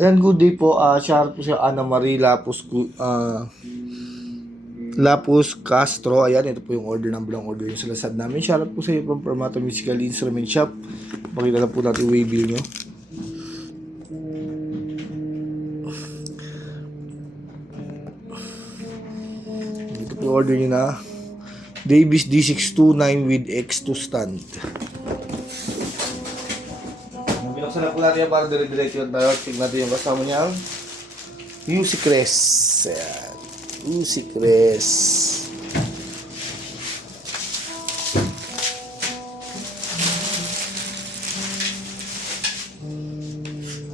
Ayan, good day po. Shoutout po sa Ana Marie Lapus Castro. Ayan, ito po yung order number ng order yung sa Lazad namin. Shoutout po sa iyo from Permata Musical Instrument Shop. Pakita lang po natin yung way bill nyo. Ito po yung order nyo na Davis D629 with X2 stand. Binuksan na po natin yan para dire-diretso tayo. Tignan natin yung kasama niya ang Music Res. Ayan. Music Res.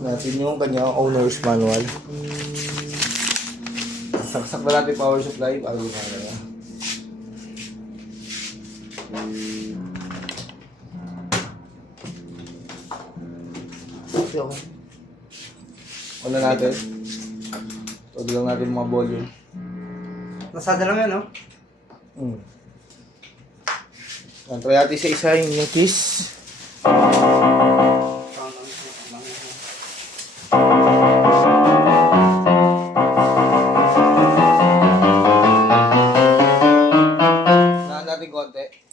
Natin yung kanyang owner's manual. Saksak na natin power supply para gumana na. Okay. Wala natin. Huwag lang natin mga volume. Nasada lang yan, no? Try natin sa isa yung keys. Nahan natin konti.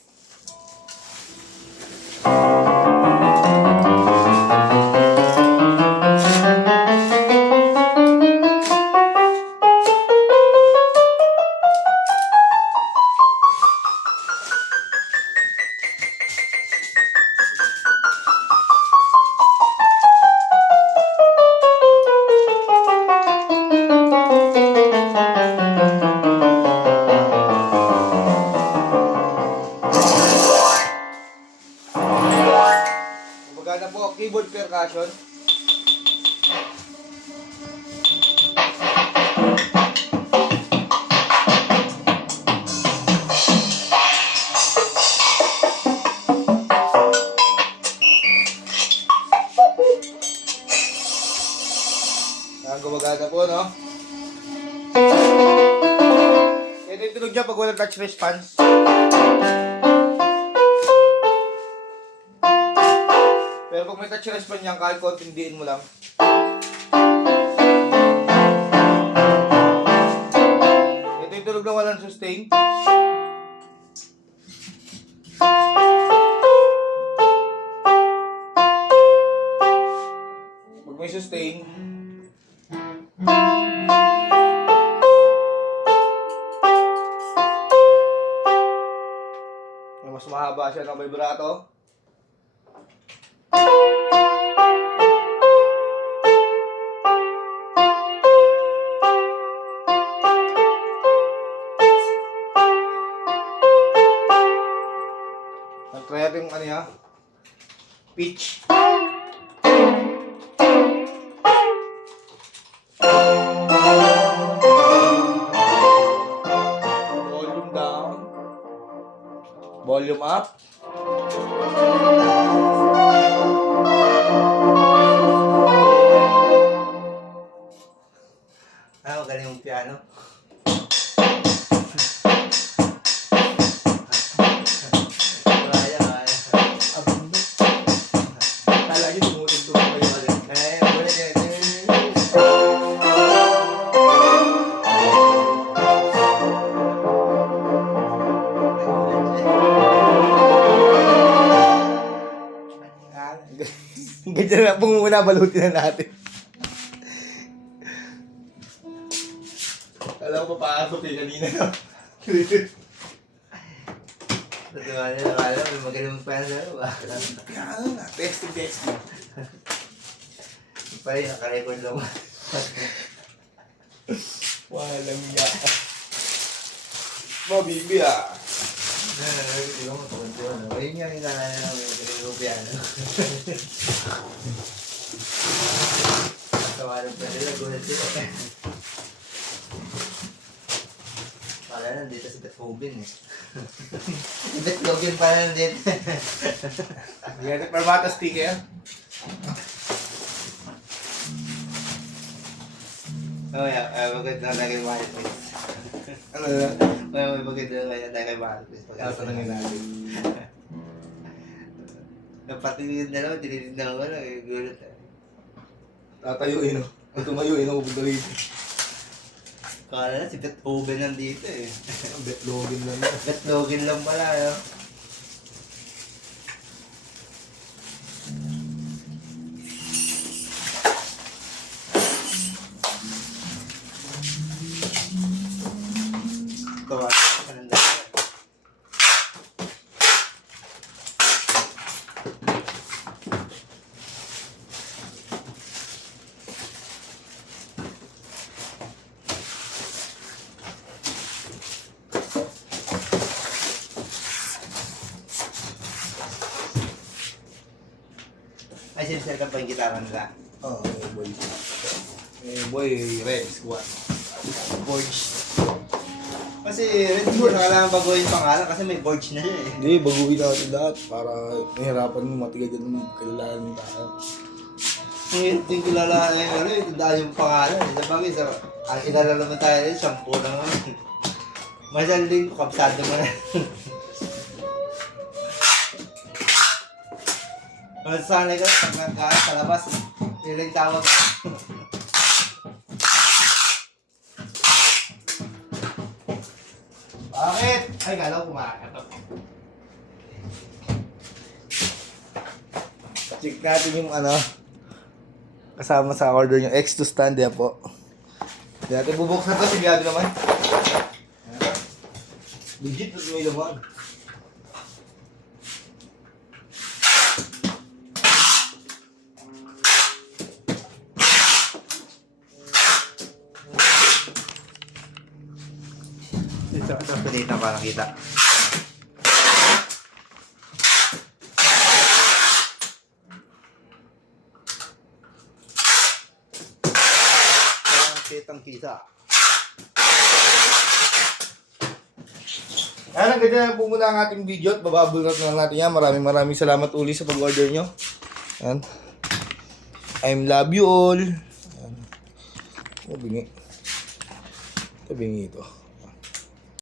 Kumbaga na po, keyboard percussion. Gumagana po, no? Ito yung tunog niya pag walang touch response. Pero kung may touch response niyan, kahit konting diin mo lang. Ito yung tunog na walang sustain. Pag may sustain, mas mahaba siya ng vibrato. Try natin yung ano niya, pitch. Volume down. Volume up. Magaling yung piano. Kala nyo tumutugtog pa yung ano. Ganyan na po muna, balutin na natin. Alam ko papasok eh, kanina. Tatawa na nakala, may magaling yung piano sa'yo ba? Ano na, testing. Pare, nakarecord lang. Walang ya. Mabibi ah. Hindi ko matukuntuan. Ayun nga yung nakala na may magaling yung piano. Tawanan pa nila, gulat sila. Kala nandito si Beethoven eh. Beethoven pala nandito. Yan, Permata sticker. Oh yeah, maganda na kay Marcos. Ano na? Maganda na kay Marcos. Tatanungin natin. Pati yung dalawa, tinitin na ako lang, gulat. Tatayuin, no? Ito ngayon, inuubod na rin. Kala na si Beethoven nandito eh. Betlogin lang na. Beethoven lang pala yun. Tawa ka ng dami. Ay, sinisir ka pa yung gitara nila. Oo, boy. Boy, Red Squad. Borge. Kasi Red Bull, kailangan baguhin yung pangalan kasi may Borge na siya eh. Hindi, baguhin natin lahat para mahirapan mo matiga dyan ng kailangan ng tao. Ngayon, yung kilala tandaan yung pangalan. Sa bagay, ang kilala naman tayo rin, shampoo na naman. Masal din, kapsado mo na. Masanay ka, pag nagkaan sa labas, ilang tawag. Bakit? Ay, galaw kumakatok. Check natin yung kasama sa order yung X2 stand yan po. Hindi natin bubuksan to, sigurado naman. Legit na may laman. Ito, pilit na parang kita. Parang kitang kita. Ayan, ganyan po muna ang ating video at bababulot na lang natin yan. Maraming salamat uli sa pag-order nyo. Ayan. I'm love you all. Ayan. Ito bingi ito.